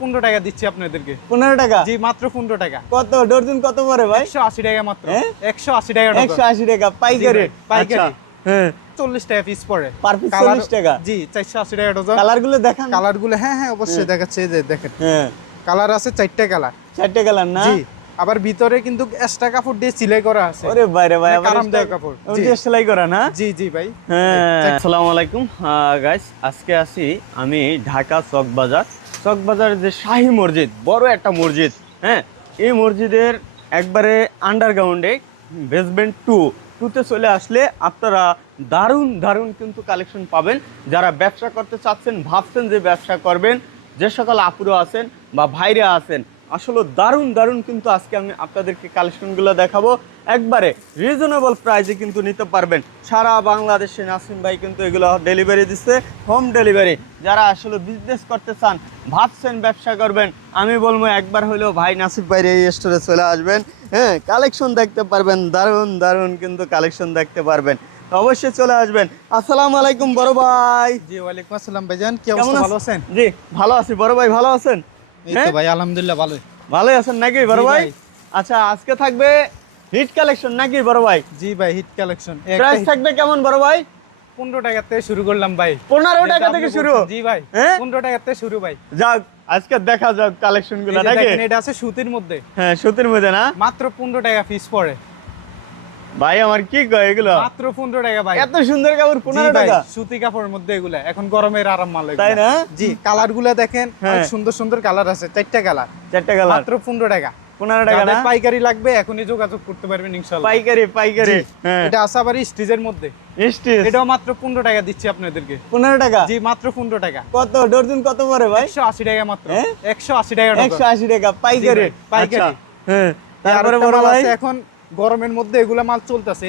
15 টাকা দিচ্ছি আপনাদেরকে। 15 টাকা? জি মাত্র 15 টাকা। কত ডর্জন কত পড়ে ভাই? 180 টাকা মাত্র। 180 টাকা ডজন। 180 টাকা পাইকারি? পাইকারি। হ্যাঁ 40 টাকা পিস পড়ে। পার পিস 40 টাকা? জি 480 টাকা ডজন। কালার গুলো দেখান। কালার গুলো হ্যাঁ অবশ্যই দেখাচ্ছে, এই যে দেখেন। হ্যাঁ কালার আছে 4টা কালার। 4টা কালার না? জি আবার ভিতরে কিন্তু এক্সট্রা কাপড় দিয়ে সেলাই করা আছে। ওরে ভাই রে ভাই, আবার আরামদায়ক কাপড়। জি সেলাই করা না? জি জি ভাই। হ্যাঁ আসসালামু আলাইকুম গাইস, আজকে আসি আমি ঢাকা চকবাজারের যে শাহী মসজিদ, বড় একটা মসজিদ। হ্যাঁ এই মসজিদের একবারে আন্ডারগ্রাউন্ডে বেসমেন্ট 2 চলে আসলে আপনারা দারুণ কিন্তু কালেকশন পাবেন। যারা ব্যবসা করতে চাচ্ছেন, ভাবছেন যে ব্যবসা করবেন, যে সকল আপুরা আছেন বা ভাইরা আছেন, আসলে দারুণ কিন্তু আজকে আমি আপনাদেরকে কালেকশনগুলো দেখাবো। একবারে রিজনেবল প্রাইসে কিন্তু নিতে পারবেন। সারা বাংলাদেশে নাসিম ভাই কিন্তু এগুলো ডেলিভারি দিচ্ছে, হোম ডেলিভারি। যারা আসলে বিজনেস করতে চান, ভাবছেন ব্যবসা করবেন, আমি বলবো একবার হলেও ভাই নাসিম ভাইয়ের এই স্টোরে চলে আসবেন। হ্যাঁ কালেকশন দেখতে পারবেন, দারুণ কিন্তু কালেকশন দেখতে পারবেন, অবশ্যই চলে আসবেন। আসসালামু আলাইকুম বড় ভাই। জি ওয়ালাইকুম আসসালাম ভাইজান, কি অবস্থা, ভালো আছেন? জি ভালো আছি বড় ভাই, ভালো আছেন? এই তো ভাই আলহামদুলিল্লাহ ভালোই আছেন নাকি বড় ভাই? আচ্ছা আজকে থাকবে হিট কালেকশন নাকি বড় ভাই? জি ভাই হিট কালেকশন। প্রাইস থাকবে কেমন বড় ভাই? 15 টাকা থেকে শুরু করলাম ভাই। 15 টাকা থেকে শুরু? জি ভাই 15 টাকা থেকে শুরু ভাই। যাক আজকে দেখা যাক কালেকশন গুলো নাকি। দেখেন এটা আছে সুতির মধ্যে। হ্যাঁ সুতির মধ্যে না? মাত্র 15 টাকা পিস পড়ে ভাই আমার কি কয় এগুলো? মাত্র 15 টাকা ভাই। এত সুন্দর কাপড় 15 টাকা? সুতি কাপড়ের মধ্যে এগুলা এখন গরমের আরাম মাল এগুলা। তাই না? জি কালার গুলা দেখেন, অনেক সুন্দর কালার আছে, 4টা কালার। 4টা কালার মাত্র 15 টাকা। 15 টাকা না? পাইকারি লাগবে এখনই যোগাযোগ করতে পারবেন ইনশাআল্লাহ। পাইকারি। হ্যাঁ এটা আছে আবার স্টিজের মধ্যে। স্টিচ এটাও মাত্র 15 টাকা দিচ্ছি আপনাদেরকে। 15 টাকা? জি মাত্র 15 টাকা। কত ডর্জন কত পড়ে ভাই? 180 টাকা মাত্র। 180 টাকা ডজন। 180 টাকা পাইকারি? পাইকারি। হ্যাঁ তারপরে বড় ভাই এখন গরমের মধ্যে এগুলা মাল চলতেছে,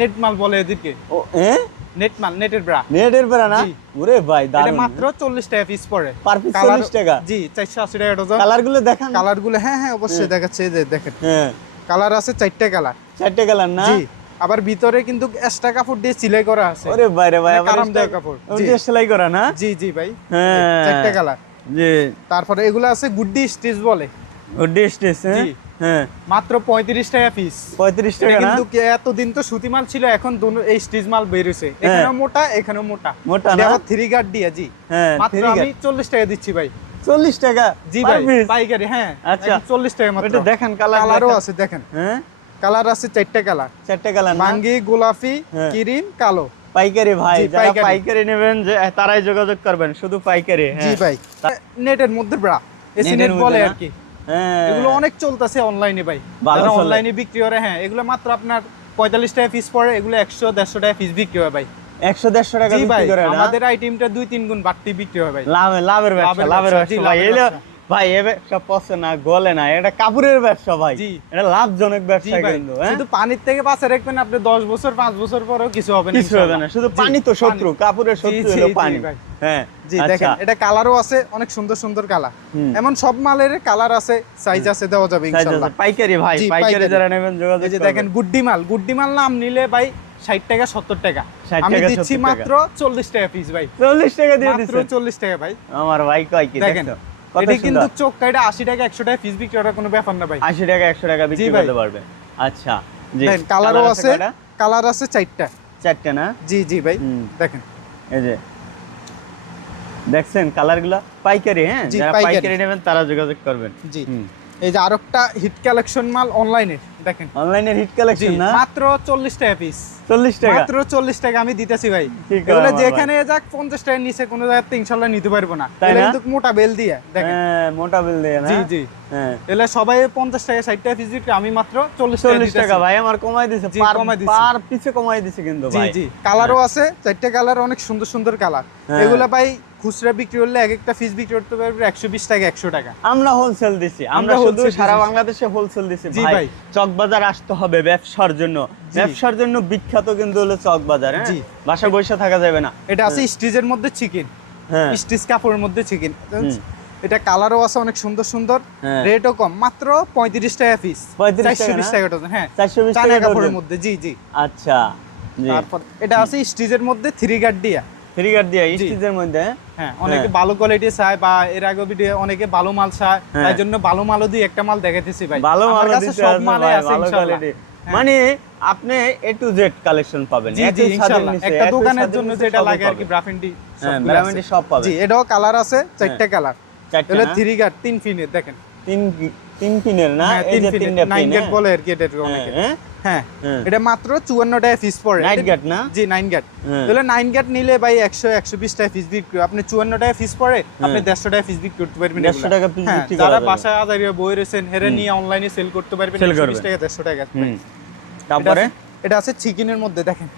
নেট মাল বলে এদেরকে। ও নেট মাল, নেটের ব্রা। নেটের বেড়া না? ওরে ভাই এটা দারুণ। মাত্র 40 টাকা পিস পড়ে। পার পিস 40 টাকা? জি 480 টাকা ডজন। কালার গুলো দেখান। কালার গুলো হ্যাঁ অবশ্যই দেখাচ্ছে, এই যে দেখেন। হ্যাঁ কালার আছে 4টা কালার। 4টা কালার না? জি আবার ভিতরে কিন্তু এক্সট্রা কাপড় দিয়ে সেলাই করা আছে। ওরে ভাই রে ভাই, আবার আরামদায়ক কাপড়। জি সেলাই করা না? জি ভাই। হ্যাঁ 4টা কালার। জি তারপরে এগুলো আছে গুড্ডি স্টিচ বলে। গুড্ডি স্টিচ? হ্যাঁ মাত্র 35 টাকা পিস। 35 টাকা না? কিন্তু এতদিন তো সুতি মাল ছিল, এখন এই স্টিচ মাল বের হইছে। এখানেও মোটা, এখানেও মোটা। মোটা না? আবার 3 গার্ড দিয়ে। জি হ্যাঁ মাত্র আমি 40 টাকা দিচ্ছি ভাই। 40 টাকা? জি ভাই পাইকারি। হ্যাঁ আচ্ছা 40 টাকা মাত্র। এটা দেখেন কালারও আছে দেখেন। হ্যাঁ কালার আছে 4টা কালার। 4টা কালার না? বাঙ্গি, গোলাপি, ক্রিম, কালো। পাইকারি ভাই, জি, যারা পাইকারি। পাইকারি নেবেন যে তারাই যোগাযোগ করবেন, শুধু পাইকারি। জি ভাই নেটের মধ্যে ব্রা, এসি নেট বলে আর কি। হ্যাঁ এগুলো অনেক চলতেছে অনলাইনে ভাই, ভালো চলে। অনলাইনে বিক্রি করে। হ্যাঁ এগুলো মাত্র আপনার 45 টাকা পিস পড়ে। এগুলো 100-150 টাকা পিস বিক্রি হয় ভাই। 100-150 টাকা জি ভাই বিক্রি করে না? আমাদের আইটেমটা 2-3 গুণ বাড়তি বিক্রি হয় ভাই। লাভের ব্যবসা জি, ভাই। লাভের ব্যবসা। ভাই এই ব্যবসা পচে না, গলে না, এটা কাপড়ের ব্যবসা ভাই। জি। এটা লাভজনক জি ব্যবসা ভাই কিন্তু। শুধু পানির থেকে বাঁচা রাখবেন আপনি, 10 বছর 5 বছর পরেও কিছু হবে না, কিছু হবে না, শুধু পানি তো শত্রু, কাপড়ের শত্রু হলো পানি ভাই। হ্যাঁ জি দেখেন এটা কালারও আছে, অনেক সুন্দর কালার। এমন সব মালের কালার আছে, সাইজ আছে, দেওয়া যাবে ইনশাআল্লাহ। পাইকারি ভাই, জি, পাইকারি পাইকারি। যারা নেবেন যোগাযোগ এই যে করবেন। দেখেন গুড্ডি মাল নাম নিলে ভাই 60 টাকা 70 টাকা। 60 আমি টাকা, দিচ্ছি 70 টাকা। মাত্র 40 টাকা পিস ভাই। 40 টাকা দিয়ে মাত্র দিচ্ছেন? 40 টাকা ভাই। আমার ভাই কয় কি দেখেন দেখছো? কত এটা কিন্তু সুন্দর। চোখ কাইটা 80 টাকা 100 টাকা পিস বিক্রি করার কোনো ব্যাপার না ভাই। 80 টাকা 100 টাকা বিক্রি ভাই। করতে পারবে। আচ্ছা জি দেখেন কালারও আছে, কয়টা? কালার আছে 4টা। 4টা না? জি ভাই দেখেন এই যে দেখছেন কালারগুলো পাইকারি। হ্যাঁ জি, যারা পাইকারি। পাইকারি নেবেন তারা যোগাযোগ করবেন। জি এই যে আরেকটা হিট কালেকশন মাল অনলাইনে দেখেন। অনলাইনের হিট জি কালেকশন না? মাত্র 40 টাকা পিস। 40 টাকা? মাত্র 40 টাকা আমি দিতেছি ভাই। ঠিক আছে এগুলো আমার যেখানে যাক 50 টাকার নিচে কোনো জায়গাতে ইনশাআল্লাহ নিতে পারবো না। তাই এগুলো না? কিন্তু মোটা বেল দিয়ে দেখেন। হ্যাঁ মোটা বিল দিয়ে না? জি হ্যাঁ এগুলো সবাই 50 টাকা 60 টাকা পিস বিক্রি, আমি মাত্র 40 টাকা 40 টাকা দিতেছি। ভাই আমার কমাই দিছে। জি, পার কমাই দিছে। পার পিছে কমাই দিছে কিন্তু ভাই। জি কালারও আছে 4টা কালার, অনেক সুন্দর কালার। হ্যাঁ। এগুলা ভাই খুচরা বিক্রি করলে এক একটা পিস বিক্রি করতে পারবে 120 টাকা 100 টাকা। আমরা হোলসেল দিছি, আমরা শুধু wholesale সারা দিছি। বাংলাদেশে হোলসেল দিছি জি ভাই। ভাই। চকবাজার আসতে হবে ব্যবসার জন্য। ব্যবসার জন্য বিখ্যাত কিন্তু হলো চকবাজার। হ্যাঁ জি। বাসায় বসে থাকা যাবে না। এটা আছে স্টিচের মধ্যে চিকেন, হ্যাঁ স্টিচ কাপড়ের মধ্যে চিকেন। এটা কালারও আছে অনেক সুন্দর, হ্যাঁ। রেটও কম, মাত্র 35 টাকা পিস। 35 টাকা 420 না? টাকা ডজন। হ্যাঁ 420 চায়না টাকা কাপড়ের ডজন। মধ্যে। জি আচ্ছা জি। তারপর এটা আছে স্টিচের মধ্যে 3 গার্ড দিয়া। থ্রিগার দিয়ে স্টিচের মধ্যে। হ্যাঁ, অনেকে ভালো কোয়ালিটি চায় বা এর আগে ভিডিও অনেকে ভালো মাল চায়, তাই জন্য ভালো মালও দিয়ে একটা মাল দেখাইতেছি ভাই। ভালো মাল কাছে সব মালে আছে ইনশাআল্লাহ। মানে আপনি এ টু জেড কালেকশন পাবেন। জি জি ইনশাআল্লাহ, একটা দোকানের জন্য যেটা লাগে আর কি ব্রাফিন্ডি সব পাবেন। জি, এটাও কালার আছে, 4টা কালার। এটা থ্রিগার 3 পিনের দেখেন, তিন পিনের না, এই যে তিনটা পিন 9 গেট বলে আর কি এটা অনেকে। হ্যাঁ, এটা মাত্র 54 টাকা পিস পড়ে। 9 গেট না? জি 9 গেট। তাহলে 9 গেট নিলে ভাই 100 120 টাকা পিস বিক্রি, আপনি 54 টাকা পিস পড়ে আপনি 150 টাকা পিস বিক্রি করতে পারবেন। 150 টাকা পিস বিক্রি করা যারা যাবে। বাসায় আজারিয়া বই রয়েছেন হেরে নিয়ে অনলাইনে সেল করতে পারবেন 120 টাকা 150 টাকা। তারপরে এটা আছে চিকেনের মধ্যে দেখেন,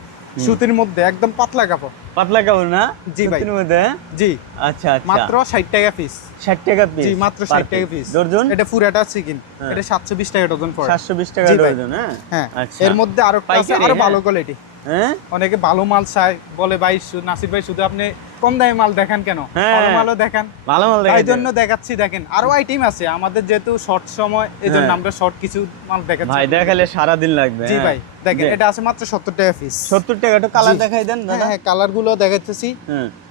সুতির মধ্যে একদম পাতলা কাপড়। পাতলা কাপড় না? জি ভাই, সুতির মধ্যে। জি আচ্ছা আচ্ছা, মাত্র 60 টাকা পিস। 60 টাকা পিস? জি মাত্র 60 টাকা পিস ডজন। এটা পুরাটা চিকেন, এটা 720 টাকা ডজন পড়ে। 720 টাকা ডজন। হ্যাঁ, আচ্ছা, এর মধ্যে আরো আরো ভালো কোয়ালিটি। হ্যাঁ, অনেকে ভালো মাল চায়, বলে ভাই নাসির ভাই শুধু আপনি কম দামি মাল দেখান কেন, ভালো মালও দেখান। ভালো মাল দেখান, তাই জন্য দেখাচ্ছি। দেখেন আরো আইটেম আছে আমাদের, যেহেতু শর্ট সময় এজন্য আমরা শর্ট কিছু মাল দেখাচ্ছি। ভাই দেখালে সারা দিন লাগবে। জি ভাই, দেখেন এটা আছে মাত্র 70 টাকা পিস। 70 টাকা। তো কালার দেখাই দেন দাদা। হ্যাঁ, কালার গুলো দেখাচ্ছি।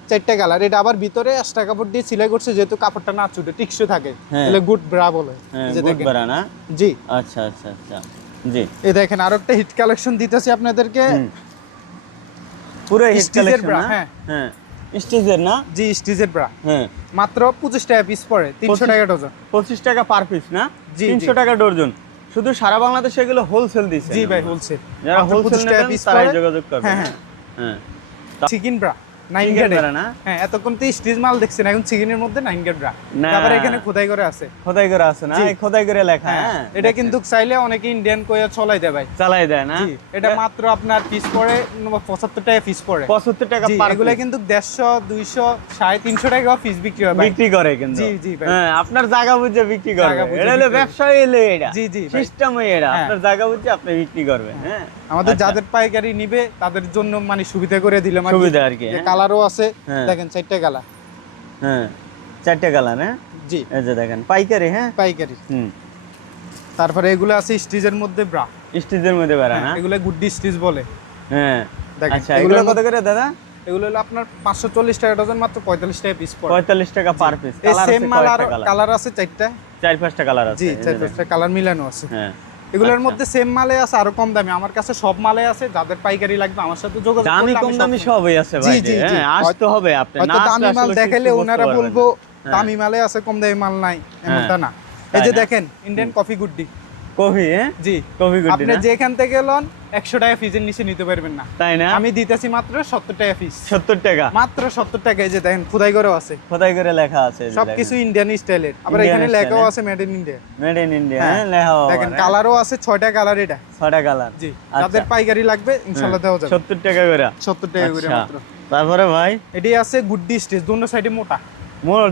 4টা কালার। এটা আবার ভিতরে এক্সট্রা কাপড় দিয়ে সেলাই করছে, যেহেতু কাপড়টা না ছুটে টিকসই থাকে, তাহলে গুড ব্রা বলে। এই যে দেখেন, গুড ব্রা না? জি আচ্ছা আচ্ছা আচ্ছা, জি। এই দেখেন আরো একটা হিট কালেকশন দিতেছি আপনাদেরকে, পুরো হিট কালেকশন। হ্যাঁ হ্যাঁ, স্টিচের না? জি স্টিচের ব্রা। হ্যাঁ, মাত্র 25 টাকা পিস পড়ে, 300 টাকা ডজন। 25 টাকা পার পিস না? জি, 300 টাকা ডজন। শুধু সারা বাংলাদেশে এগুলো হোলসেল দিছে। জি ভাই, হোলসেল। যারা হোলসেল নেবেন তারাই যোগাযোগ করবেন। হ্যাঁ হ্যাঁ, চিকেন ব্রা 9 গেট না? হ্যাঁ, এতক্ষণ তো স্টিচ মাল দেখছেন, এখন চিকেনের মধ্যে 9 গেট ব্রা। তারপর এখানে খোদাই করে আছে। খোদাই করে আছে না? এই খোদাই করে লেখা। হ্যাঁ, এটা কিন্তু চাইলে অনেকে ইন্ডিয়ান কইয়া চলাই দেয় ভাই। চালাই দেয় না? জি, এটা মাত্র আপনার পিস পড়ে 75 টাকা পিস পড়ে। 75 টাকা পার পিস। এগুলা কিন্তু 150 200 350 টাকা পিস বিক্রি হয় ভাই। বিক্রি করে কিন্তু। জি জি ভাই। হ্যাঁ, আপনার জায়গা বুঝে বিক্রি করবে। এটা হলো ব্যবসায়ী হলো এটা। জি জি, সিস্টেমই এটা। আপনার জায়গা বুঝে আপনি বিক্রি করবেন। হ্যাঁ, আমাদের যাদের পাইকারি নিবে তাদের জন্য মানে সুবিধা করে দিলাম। সুবিধা আর কি। কালারও আছে দেখেন, 4টা কালার। হ্যাঁ, 4টা কালার। হ্যাঁ জি, এই যে দেখেন পাইকারি। হ্যাঁ, পাইকারি। তারপরে এগুলো আছে স্টিচের মধ্যে ব্রা, স্টিচের মধ্যে বেরা না? এগুলো গুড্ডি স্টিচ বলে। হ্যাঁ, দেখেন আচ্ছা, এগুলো কত করে দাদা? এগুলো হলো আপনার 540 টাকা ডজন, মাত্র 45 টাকা পিস পড়ে। 45 টাকা পার পিস। এই সেম মাল আর কালার আছে 4টা, 4-5টা কালার আছে। জি 4-5টা কালার মিলানো আছে। হ্যাঁ, এগুলোর মধ্যে সেম মালে আছে আরো কম দামি। আমার কাছে সব মালে আছে, যাদের পাইকারি লাগবে আমার সাথে যোগাযোগ করলে দামি কম দামি সবই আছে ভাই। হ্যাঁ, আসতে হবে আপনি। হয়তো দামি মাল দেখাইলে ওনারা বলবো দামি মালে আছে, কম দামি মাল নাই, এমনটা না। এই যে দেখেন ইন্ডিয়ান কফি গুড্ডি। কফি? হ্যাঁ জি, কফি গুড্ডি। আপনি যেখান থেকে লন 100 টাকা পিসের নিচে নিতে পারবেন না। তাই না? আমি দিতেছি মাত্র 70 টাকা পিস। 70 টাকা? মাত্র 70 টাকা। এই যে দেখেন খোদাই করেও আছে, খোদাই করে লেখা আছে। সবকিছু ইন্ডিয়ান স্টাইলের। আবার এখানে লেখাও আছে made in India. Made in India. হ্যাঁ, লেখা আছে। দেখেন কালারও আছে 6টা কালার। এটা 6টা কালার। জি, যাদের পাইকারি লাগবে ইনশাআল্লাহ দেওয়া যাবে। 70 টাকা করে? 70 টাকা করে মাত্র। তারপরে ভাই এটি আছে গুড্ডি স্টিচ, দুনো সাইডে মোটা।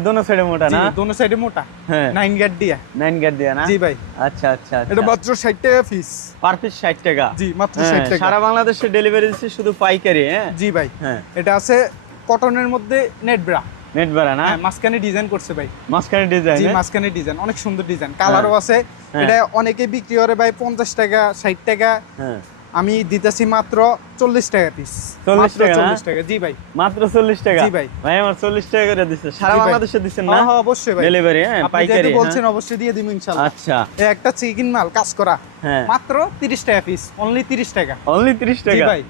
দোনো সাইডে মোটা না? দুনো সাইডে মোটা। হ্যাঁ, 9 গেট দিয়া। 9 গেট দিয়া না? জি ভাই। আচ্ছা আচ্ছা, এটা মাত্র 60 টাকা পিস। পার পিস 60 টাকা? জি, মাত্র 60 টাকা। সারা বাংলাদেশে ডেলিভারি দিচ্ছে, শুধু পাইকারি? হ্যাঁ জি ভাই। হ্যাঁ, এটা আছে কটনের মধ্যে নেট ব্রা। নেট ব্রা না? হ্যাঁ, মাঝখানে ডিজাইন করছে ভাই। মাঝখানে ডিজাইন? জি, মাঝখানে ডিজাইন, অনেক সুন্দর ডিজাইন। কালারও আছে। এটা অনেকে বিক্রি করে ভাই 50 টাকা 60 টাকা। হ্যাঁ, আমি দিতেছি মাত্র 40 টাকা পিস। 40 টাকা? 40 টাকা। জি ভাই, মাত্র 40 টাকা? জি ভাই। ভাই আমার 40 টাকা করে দিচ্ছে। সারা বাংলাদেশে দিচ্ছেন না? হ্যাঁ অবশ্যই ভাই, ডেলিভারি। হ্যাঁ, আপনি পাইকারি যেহেতু বলছেন অবশ্যই দিয়ে দিব ইনশাআল্লাহ। আচ্ছা, এই একটা চিকেন মাল কাজ করা হ্যাঁ, মাত্র 30 টাকা পিস, অনলি 30 টাকা। অনলি 30 জি টাকা? ভাই,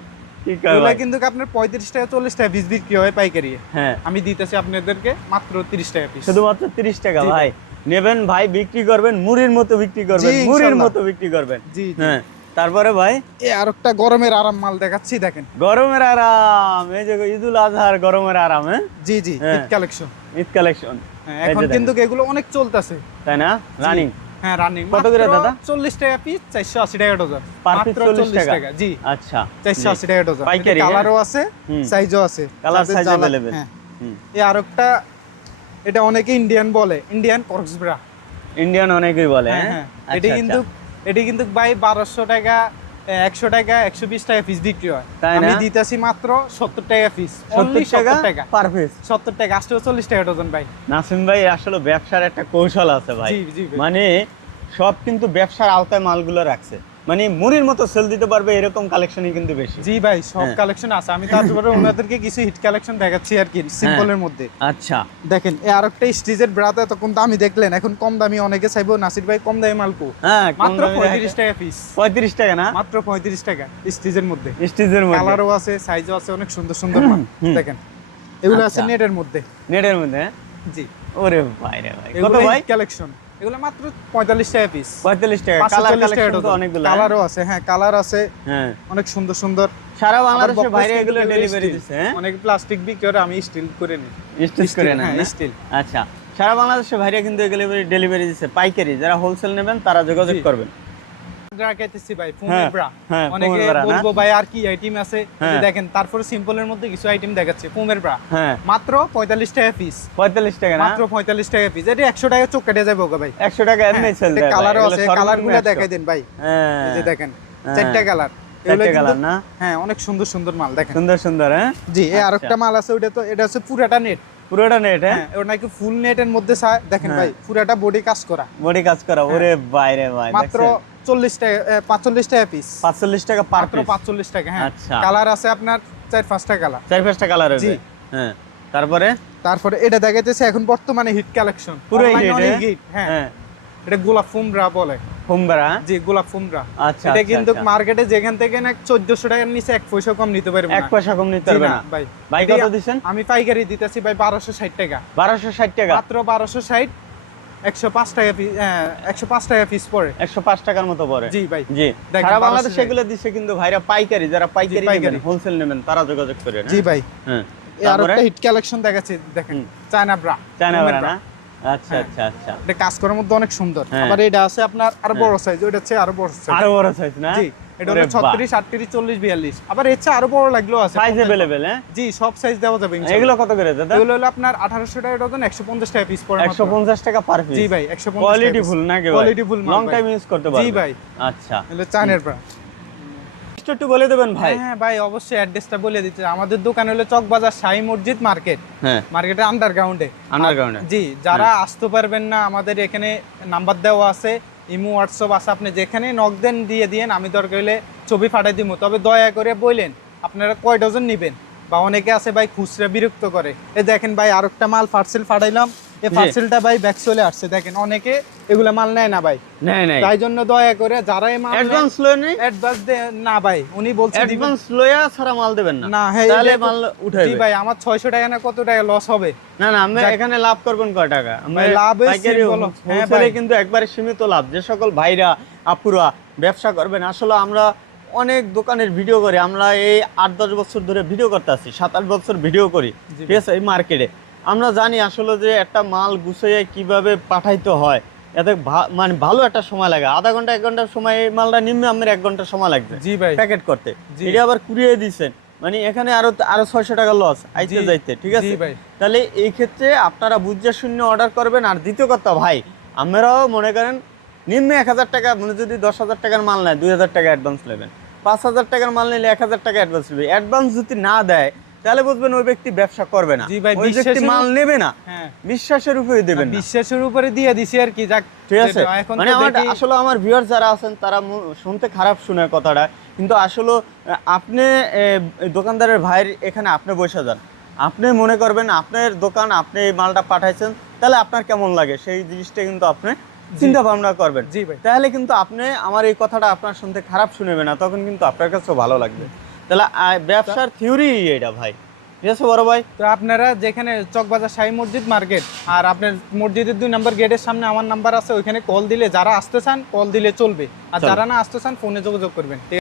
ঠিক আছে এগুলা ভাই। কিন্তু আপনার 35 টাকা 40 টাকা পিস বিক্রি হয় পাইকারি। হ্যাঁ, আমি দিতেছি আপনাদেরকে মাত্র 30 টাকা পিস। শুধুমাত্র 30 টাকা? জি ভাই নেবেন ভাই, বিক্রি করবেন মুড়ির মতো বিক্রি করবেন, জি, মুড়ির ইনশাআল্লাহ। মতো বিক্রি করবেন। জি জি। হ্যাঁ, তারপরে ভাই আরেকটা গরমের আরাম মাল দেখাচ্ছি, দেখেন। গরমের আরাম, এই যে ঈদুল আজহার গরমের আরাম। হ্যাঁ জি জি, হ্যাঁ। ঈদ কালেকশন। ঈদ কালেকশন এখন কিন্তু এগুলো অনেক চলতেছে, তাই না? রানিং? হ্যাঁ রানিং। কত করে দাদা? 40 টাকা পিস, 480 টাকা ডজন। পার পিস 40 টাকা? জি, আচ্ছা, 480 টাকা ডজন। পাইকারি? কালারও আছে, সাইজও আছে। কালার যাদের সাইজ জ্বালা- अवेलेबल। হ্যাঁ। এই আরেকটা, এটা অনেকে ইন্ডিয়ান বলে, ইন্ডিয়ান কর্কস ব্রা। ইন্ডিয়ান অনেকেই বলে। হ্যাঁ হ্যাঁ, হ্যাঁ। এটি কিন্তু ভাই 1200 টাকা 100 টাকা 120 টাকা পিস বিক্রি হয়। তাই না? আমি দিতেছি মাত্র 70 টাকা পিস। 70 টাকা পার পিস? 70 টাকা, 840 টাকা ডজন ভাই। নাসিম ভাই আসলে ব্যবসার একটা কৌশল আছে ভাই। জি জি ভাই। মানে সব কিন্তু ব্যবসার আওতায় মালগুলো রাখছে। মানে মুড়ির মতো সেল দিতে পারবে এরকম কালেকশনই কিন্তু বেশি। জি ভাই, সব কালেকশন আছে। আমি তারপরে ওনাদেরকে কিছু হিট কালেকশন দেখাচ্ছি আর কি, সিম্পলের মধ্যে। আচ্ছা, দেখেন এই আরেকটা স্টিজের ব্রাতে এতক্ষণ দামি দেখলেন, এখন কম দামি অনেকে চাইবো নাসির ভাই কম দামি মালকো। হ্যাঁ, মাত্র 35 টাকা পিস। 35 টাকা না? মাত্র 35 টাকা স্টিজের মধ্যে। স্টিজের মধ্যে কালারও আছে, সাইজও আছে, অনেক সুন্দর সুন্দর মাল। দেখেন এগুলো আছে নেটের মধ্যে। নেটের মধ্যে? জি। ওরে ভাই রে ভাই, কত ভাই কালেকশন? এগুলো মাত্র 45 টাকা পিস। 45 টাকা। কালার কালেকশন তো অনেকগুলো। কালারও আছে, হ্যাঁ কালার আছে, হ্যাঁ অনেক সুন্দর সুন্দর। সারা বাংলাদেশে বাইরে এগুলো ডেলিভারি দিছে। হ্যাঁ, অনেক প্লাস্টিক বিক্রি করে, আমি স্টিল করে নিই। স্টিল করে না? হ্যাঁ, স্টিল। আচ্ছা, সারা বাংলাদেশে বাইরে কিন্তু এগুলো ডেলিভারি দিছে পাইকারি। যারা হোলসেল নেবেন তারা যোগাযোগ করবেন। রাখাইতেছি ভাই ফুমের ব্রা। হ্যাঁ, অনেকে ফুমের ব্রা না? বলবো ভাই আর কি আইটেম আছে, হ্যাঁ। দেখেন তারপরে সিম্পলের মধ্যে কিছু আইটেম দেখাচ্ছি। ফুমের ব্রা হ্যাঁ, মাত্র 45 টাকা পিস। 45 টাকা না? মাত্র 45 টাকা পিস। এটা 100 টাকা চোখ কেটে যাবে ওকে ভাই। 100 টাকা এমনি সেল দেয়। কালারও আছে, কালারগুলো দেখাই দেন ভাই। হ্যাঁ, এই যে দেখেন চারটা কালার। চারটা কালার না? হ্যাঁ, অনেক সুন্দর সুন্দর মাল দেখেন। সুন্দর সুন্দর। হ্যাঁ জি, এই আরেকটা মাল আছে, ওটা তো এটা হচ্ছে পুরাটা নেট। পুরোটা নেট? হ্যাঁ, ওটা নাকি ফুল নেটের মধ্যে দেখেন ভাই, পুরাটা বডি কাজ করা। বডি কাজ করা। ওরে ভাই রে ভাই, মাত্র 40 টাকা 45 টাকা পিস। 45 টাকা পার মাত্র পিস? 45 টাকা। হ্যাঁ, আচ্ছা। কালার আছে আপনার 4-5টা কালার। 4-5টা কালার আছে। জি। হ্যাঁ, তারপরে এটা দেখাইতেছে এখন বর্তমানে হিট কালেকশন, পুরো হিট। হিট। হ্যাঁ, এটা গোলাপ ফুমরা বলে। ফুমরা? জি, গোলাপ ফুমরা। আচ্ছা, এটা কিন্তু মার্কেটে যেখান থেকে না 1400 টাকার নিচে 1 পয়সা কম নিতে পারবে না। 1 পয়সা কম নিতে পারবে না ভাই। ভাই কত দিবেন? আমি পাইকারি দিতেছি ভাই 1260 টাকা। 1260 টাকা? মাত্র 1260। 105 টাকা পিস। 105 টাকা পিস পড়ে। 105 টাকার মতো পড়ে। জি ভাই। জি, দেখেন, সারা বাংলাদেশে এগুলো দিচ্ছে কিন্তু ভাইরা পাইকারি। যারা পাইকারি পাইকারি। নেবেন, হোলসেল নেবেন তারা যোগাযোগ করেন। জি ভাই। হ্যাঁ, আর একটা হিট কালেকশন দেখাচ্ছি, দেখেন চায়না ব্রা। চায়না ব্রা না? আচ্ছা আচ্ছা আচ্ছা। এটা কাজ করার মধ্যে অনেক সুন্দর। হ্যাঁ। আবার এটা আছে আপনার আরো বড় সাইজ, ওটা হচ্ছে আরো বড় সাইজ। আরো বড় সাইজ না? জি, এটা হলো 36, 38, 40, 42। আবার এর চেয়ে আরো বড় লাগলো আছে। সাইজ अवेलेबल হ্যাঁ? জি, সব সাইজ দেওয়া যাবে ইনশাআল্লাহ। এগুলো কত করে দাদা? এগুলো হলো আপনার 1800 টাকা ডজন, 150 টাকা পিস পড়ে মাত্র। 150 টাকা পার পিস? জি ভাই, 150 কোয়ালিটি ফুল নাকি ভাই? কোয়ালিটি ফুল মাল। লং টাইম ইউজ করতে পারবে? জি ভাই। আচ্ছা, এগুলো চায়নার ব্রা। একটু বলে দেবেন ভাই। হ্যাঁ ভাই, অবশ্যই অ্যাড্রেসটা বলে দিতে। আমাদের দোকান হলো চকবাজার শাহী মসজিদ মার্কেট। হ্যাঁ, মার্কেটের আন্ডারগ্রাউন্ডে। আন্ডারগ্রাউন্ডে? জি, যারা আসতে পারবেন না, আমাদের এখানে নাম্বার দেওয়া আছে, ইমো হোয়াটসঅ্যাপ আছে, আপনি যেখানে নক দেন দিয়ে দিয়েন, আমি দরকার হলে ছবি পাঠিয়ে দিব। তবে দয়া করে বললেন আপনারা কয় ডজন নেবেন, বা অনেকে আছে ভাই খুচরা বিরক্ত করে। এই দেখেন ভাই, আরেকটা মাল পার্সেল পাঠাইলাম, এই পার্সেলটা ভাই ব্যাক চলে আসছে। দেখেন অনেকে এগুলা মাল নেয় না ভাই। নেই নেই, তাই জন্য দয়া করে যারা এই মাল অ্যাডভান্স লয় নেই? অ্যাডভান্স না ভাই, উনি বলছেন দিবেন। অ্যাডভান্স লয়া ছাড়া মাল দিবেন না? না, হ্যাঁ, তাহলে মাল উঠাইবে? জি ভাই, আমার 600 টাকা না কত টাকা লস হবে। না না, আমরা এখানে লাভ করবেন কয় টাকা? আমরা লাভে পাইকারি সিম্পল। হ্যাঁ হোলসেলে ভাই, কিন্তু একবারে সীমিত লাভ। যে সকল ভাইরা আপুরা ব্যবসা করবেন, আসলে আমরা অনেক দোকানের ভিডিও করি। আমরা এই 8-10 বছর ধরে ভিডিও করতে আসছি, 7-8 বছর ভিডিও করি, ঠিক আছে, এই মার্কেটে। আমরা জানি আসলে যে একটা মাল গুছিয়ে কিভাবে পাঠাইতে হয়, এতে মানে ভালো একটা সময় লাগে। আধা ঘন্টা 1 ঘন্টার সময় এই মালটা নিম্নে আমার 1 ঘন্টা সময় লাগবে জি ভাই, প্যাকেট করতে। এটা আবার কুরিয়ে দিচ্ছেন, মানে এখানে আরো 600 টাকা লস আইতে যাইতে, ঠিক আছে। তাহলে এই ক্ষেত্রে আপনারা বুঝে শূন্য অর্ডার করবেন। আর দ্বিতীয় কথা ভাই, আমরাও মনে করেন নিম্নে 1000 টাকা, মানে যদি 10,000 টাকার মাল নেয় 2000 টাকা অ্যাডভান্স নেবেন। 5000 টাকার মাল নিলে 1000 টাকা অ্যাডভান্স নেবে। অ্যাডভান্স যদি না দেয় তাহলে বুঝবেন ওই ব্যক্তি ব্যবসা করবে না। জি ভাই, ওই ব্যক্তি মাল নেবে না। হ্যাঁ, বিশ্বাসের উপরে দেবেন না। বিশ্বাসের উপরে দিয়ে দিছি আর কি, যাক, ঠিক আছে। এখন মানে আসলে আমার ভিউয়ার যারা আছেন তারা শুনতে খারাপ শুনে কথাটা, কিন্তু আসলে আপনি দোকানদারের ভাইয়ের এখানে আপনি বসে যান, আপনি মনে করবেন আপনার দোকান, আপনি এই মালটা পাঠাইছেন, তাহলে আপনার কেমন লাগে সেই জিনিসটা কিন্তু আপনি চিন্তা ভাবনা করবেন। জি ভাই, তাহলে কিন্তু আপনি আমার এই কথাটা আপনার শুনতে খারাপ শুনেবে না, তখন কিন্তু আপনার কাছেও ভালো লাগবে। তাহলে ব্যবসার থিওরি এটা ভাই, ঠিক আছে বড় ভাই। তো আপনারা যেখানে চকবাজার শাহী মসজিদ মার্কেট, আর আপনার মসজিদের 2 নম্বর গেটের সামনে আমার নাম্বার আছে, ওইখানে কল দিলে, যারা আসতে চান কল দিলে চলবে, আর যারা না আসতে চান ফোনে যোগাযোগ করবেন।